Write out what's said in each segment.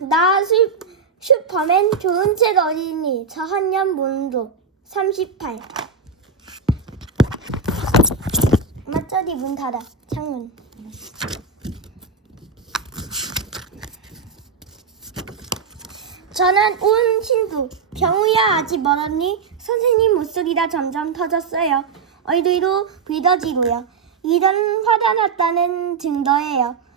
나 슈, 슈퍼맨 좋은 책 어린이 저한년 문도 38 맞저리 문 닫아 창문. 저는 온 신두 병우야 아직 멀었니? 선생님 목소리가 점점 터졌어요. 얼굴도 붉어지고요. 이런 화가 났다는 증거예요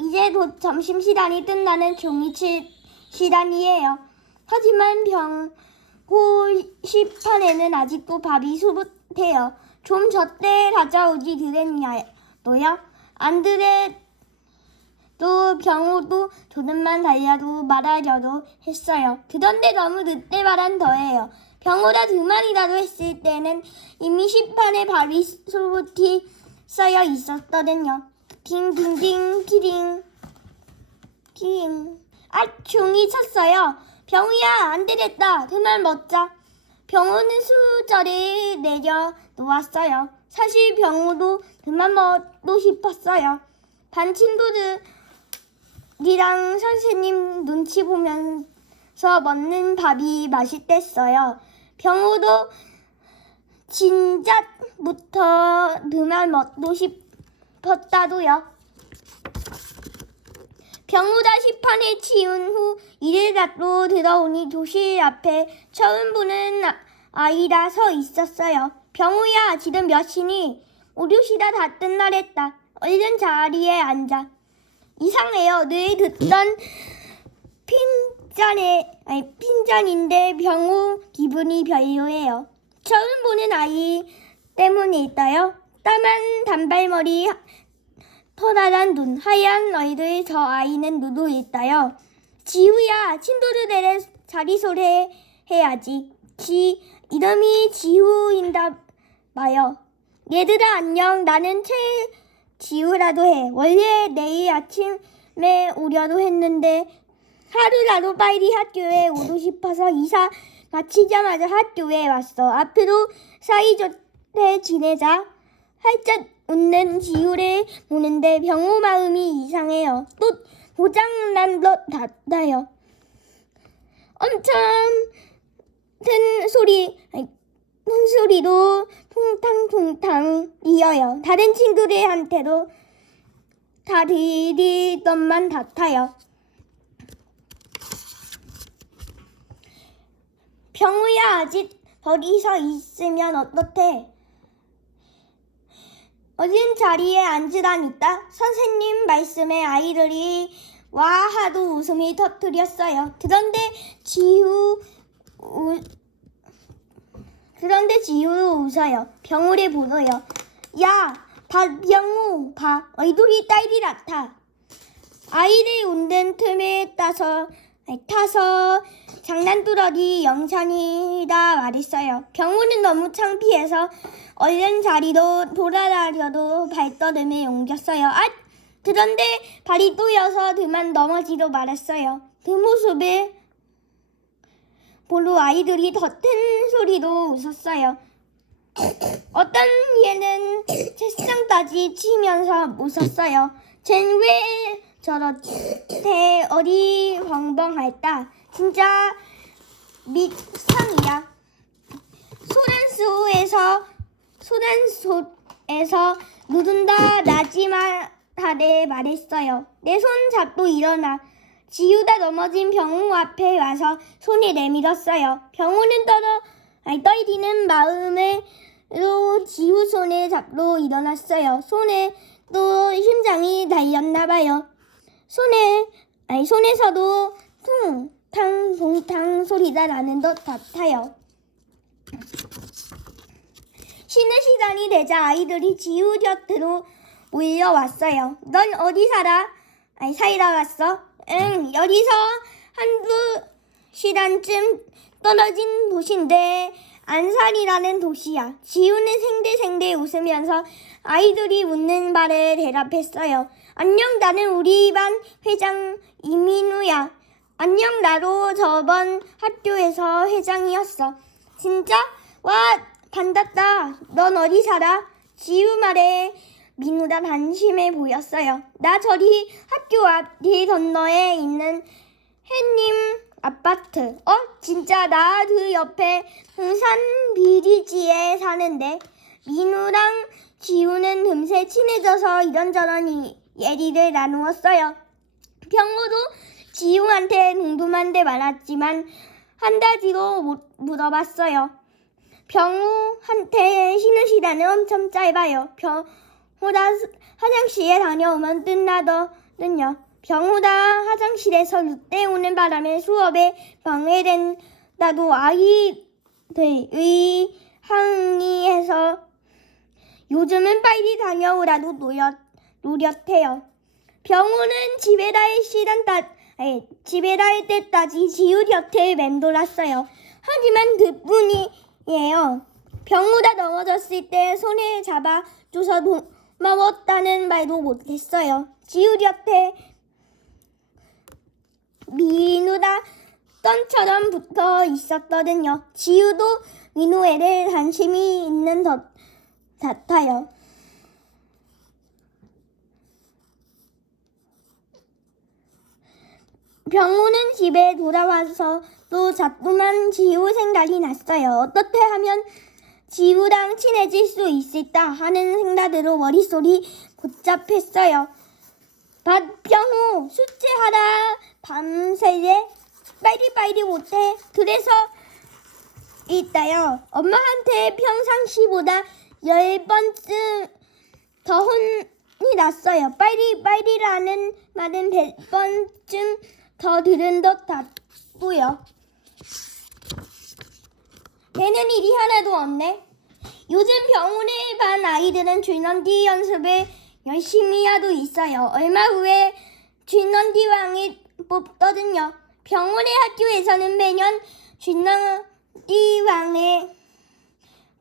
이제 곧 점심시간이 끝나는 종이칠 시간이에요. 하지만 병고 시판에는 아직도 밥이 수북해요. 좀 저때 가져오지 그랬냐도요? 안 그래도 병호도 조금만 달려도 말하려도 했어요. 그런데 너무 늦게 말한 더해요. 병호가 두 마리라도 했을 때는 이미 시판에 밥이 수북히 쌓여 있었거든요. 딩딩딩 키링. 키링. 아 종이 쳤어요. 병우야 안 되겠다. 그만 먹자. 병우는 수저를 내려 놓았어요. 사실 병우도 그만 먹고 싶었어요. 반 친구들이랑 선생님 눈치 보면서 먹는 밥이 맛있댔어요. 병우도 진작부터 그만 먹고 싶 었다도요 병우다 시판에 치운 후 이를 갖고 들어오니 교실 앞에 처음 보는 아- 아이라 서 있었어요. 병우야, 지금 몇 시니? 오류시다 다 끝나랬다. 얼른 자리에 앉아. 이상해요. 늘 듣던 핀잔에, 아니, 핀잔인데 병우 기분이 별로예요. 처음 보는 아이 때문일까요? 까만 단발머리, 퍼다란 눈, 하얀 얼굴 저 아이는 누구일까요? 지우야, 친구들의 자리소개 해야지. 지, 이름이 지우인다 봐요. 얘들아 안녕, 나는 최 지우라도 해. 원래 내일 아침에 오려고 했는데 하루라도 빨리 학교에 오고 싶어서 이사 마치자마자 학교에 왔어. 앞으로 사이좋게 지내자. 활짝 웃는 지우를 보는데 병우 마음이 이상해요. 또 고장난 것 같아요. 엄청 큰 소리, 큰 소리도 퉁탕퉁탕 이어요. 다른 친구들한테도 다 들릴 것만 같아요. 병우야 아직 거기서 있으면 어떻게? 어진 자리에 앉으라니까 선생님 말씀에 아이들이 와 하도 웃음이 터뜨렸어요. 그런데 지우 우, 그런데 지우 웃어요. 병우를 보고요. 야, 봐 병우 봐 얼굴이 딸기 같아. 아이를 웃는 틈에 따서 타서 장난꾸러기 영찬이다 말했어요. 병우는 너무 창피해서 얼른 자리로 돌아다녀도 발걸음을 옮겼어요. 아! 그런데 발이 또여서 그만 넘어지도 말았어요. 그 모습을 보러 아이들이 더 큰 소리로 웃었어요. 어떤 얘는 책상까지 치면서 웃었어요. 쟨 왜 저렇게 어리 벙벙할까? 진짜 밑상이야. 소란수에서 소란소에서 누군가 나지막하게 말했어요. 내 손 잡고 일어나. 지우다 넘어진 병우 앞에 와서 손을 내밀었어요. 병우는 떨어 아니, 떨리는 마음으로 지우 손을 잡고 일어났어요. 손에 또 심장이 달렸나 봐요. 손에 아니 손에서도 퉁 탕 동탕 소리가 나는 것 같아요. 쉬는 시간이 되자 아이들이 지우 곁으로 몰려왔어요. 넌 어디 살아? 아니 살다 왔어? 응 여기서 한두 시간쯤 떨어진 도시인데 안산이라는 도시야. 지우는 생대생대 웃으면서 아이들이 웃는 말에 대답했어요. 안녕 나는 우리 반 회장 이민우야. 안녕 나도 저번 학교에서 회장이었어. 진짜? 와 반갑다. 넌 어디 살아? 지우 말에 민우가 단심해 보였어요. 나 저리 학교 앞길 건너에 있는 햇님 아파트. 어, 진짜 나 그 옆에 등산 비리지에 사는데 민우랑 지우는 금세 친해져서 이런저런 이- 얘기를 나누었어요. 병우도 지우한테 궁금한 데 많았지만 한 가지도 못 물어봤어요. 병우한테 쉬는 시간은 엄청 짧아요. 병우다 화장실에 다녀오면 끝나거든요. 병우다 화장실에서 룻대 오는 바람에 수업에 방해된다고 아이들의 항의해서 요즘은 빨리 다녀오라도 노렸, 노렸대요. 병우는 집에 갈 시간 따, 집에 갈 때까지 지우 곁에 맴돌았어요. 하지만 그뿐이에요. 병우가 넘어졌을 때 손에 잡아줘서 고마웠다는 말도 못했어요. 지우 곁에 민우가 떤처럼 붙어 있었거든요. 지우도 민우에게 관심이 있는 것 같아요. 병우는 집에 돌아와서 또 자꾸만 지우 생각이 났어요. 어떻게 하면 지우랑 친해질 수 있을까 하는 생각으로 머릿속이 복잡했어요. 박병우 숙제하라 밤새에 빨리빨리 못해. 그래서 있다요. 엄마한테 평상시보다 열 번쯤 더 혼이 났어요. 빨리 빨리라는 말은 백 번쯤 더 들은 것 같고요. 되는 일이 하나도 없네. 요즘 병원의 반 아이들은 줄넘기 연습을 열심히 하고 있어요. 얼마 후에 줄넘기 왕이 뽑거든요. 병원의 학교에서는 매년 줄넘기 왕을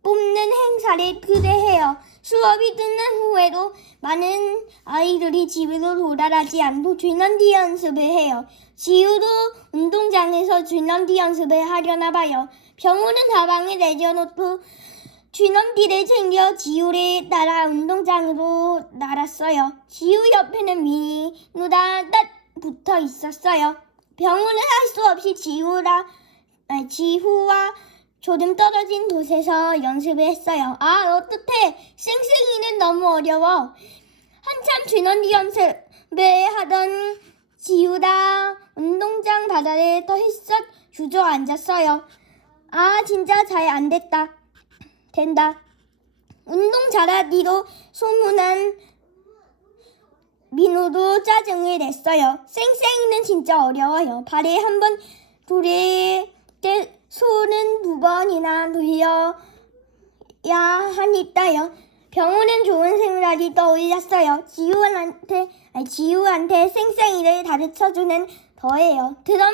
뽑는 행사를 그대해요. 수업이 끝난 후에도 많은 아이들이 집으로 돌아가지 않고 줄넘기 연습을 해요. 지우도 운동장에서 줄넘기 연습을 하려나 봐요. 병우는 가방에 내려놓고 줄넘기를 챙겨 지우를 따라 운동장으로 날았어요. 지우 옆에는 민우가 딱 붙어 있었어요. 병우는 할 수 없이 지우라, 아니, 지후와 조금 떨어진 곳에서 연습을 했어요. 아, 어떡해. 쌩쌩이는 너무 어려워. 한참 줄넘기 연습을 하던 지우다 운동장 바닥에 더 힐썩 주저앉았어요. 아, 진짜 잘 안 됐다. 된다. 운동 잘하기로 소문난 민호도 짜증을 냈어요. 쌩쌩이는 진짜 어려워요. 발에 한번 돌릴 때 손은 두 번이나 돌려야 하니까요. 병우는 좋은 생각이 떠올랐어요. 지우한테, 아니, 지우한테 쌩쌩이를 가르쳐주는 더예요. 그럼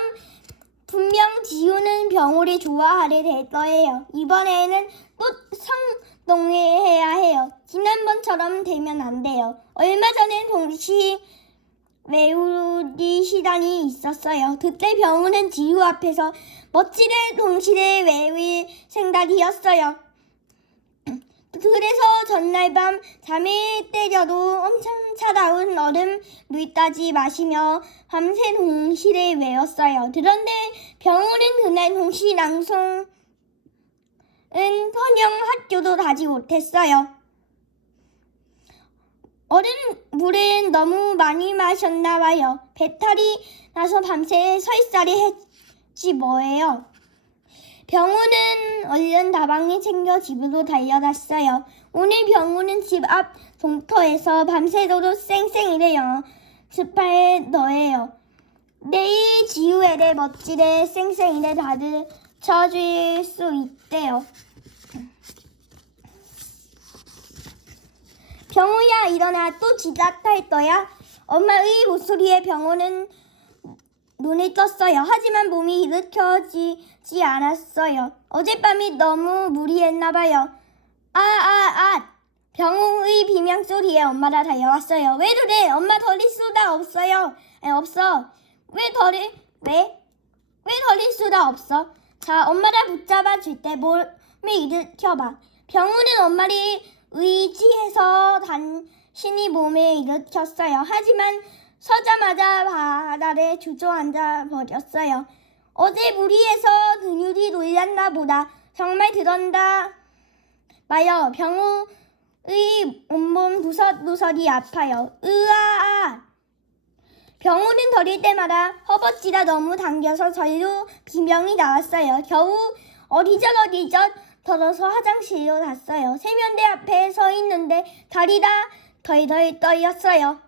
분명 지우는 병우를 좋아하게 될 거예요. 이번에는 또 성동해야 해요. 지난번처럼 되면 안 돼요. 얼마 전에 동시 외우기 시간이 있었어요. 그때 병우는 지우 앞에서 멋지게 동시에 외울 생각이었어요. 그래서 전날 밤 잠을 때려도 엄청 차가운 얼음 물까지 마시며 밤새 동시를 외웠어요. 그런데 병우는 그날 동시 낭송은 커녕 학교도 가지 못했어요. 얼음 물은 너무 많이 마셨나 봐요. 배탈이 나서 밤새 설사를 했지 뭐예요. 병우는 얼른 다방을 챙겨 집으로 달려갔어요. 오늘 병우는 집 앞 동터에서 밤새도록 쌩쌩이를 연습할 너예요. 내일 지우에게 멋지게 쌩쌩이를 가르쳐줄 수 있대요. 병우야 일어나 또 지각할 거야. 엄마의 목소리에 병우는 눈을 떴어요. 하지만 몸이 일으켜지지 않았어요. 어젯밤이 너무 무리했나 봐요. 아, 아, 아. 병우의 비명 소리에 엄마가 달려왔어요. 왜 그래? 엄마 덜릴 수가 없어요. 에, 없어. 왜 덜릴, 왜? 왜 덜릴 수가 없어? 자, 엄마가 붙잡아 줄 때 몸을 일으켜봐. 병우는 엄마를 의지해서 단신이 몸에 일으켰어요. 하지만 서자마자 바닥에 주저앉아 버렸어요. 어제 무리해서 근육이 놀랐나 보다. 정말 그런다. 마요 병우의 온몸 부서부서리 아파요. 으아! 병우는 더릴 때마다 허벅지가 너무 당겨서 절로 비명이 나왔어요. 겨우 어리적어리적 덜어서 화장실로 갔어요. 세면대 앞에 서 있는데 다리가 덜덜 떨렸어요.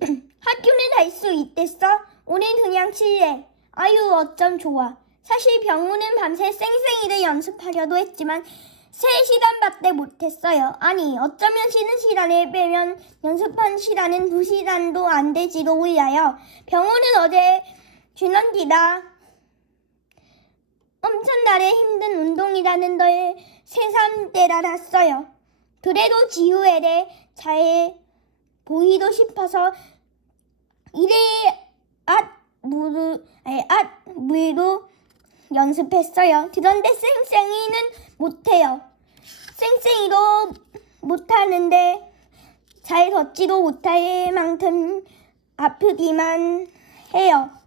학교는 갈 수 있댔어? 오늘 그냥 칠래. 아유 어쩜 좋아. 사실 병우는 밤새 쌩쌩이를 연습하려도 했지만 세 시간밖에 못했어요. 아니 어쩌면 쉬는 시간을 빼면 연습한 시간은 두 시간도 안 되지도 몰라요. 병우는 어제 주는기다 엄청나게 힘든 운동이라는 걸 새삼 때알았어요. 그래도 지우에게 잘 보이고 싶어서 이래 앗 무르 아니 앗 무로 연습했어요. 그런데 쌩쌩이는 못해요. 쌩쌩이도 못하는데 잘 걷지도 못할 만큼 아프기만 해요.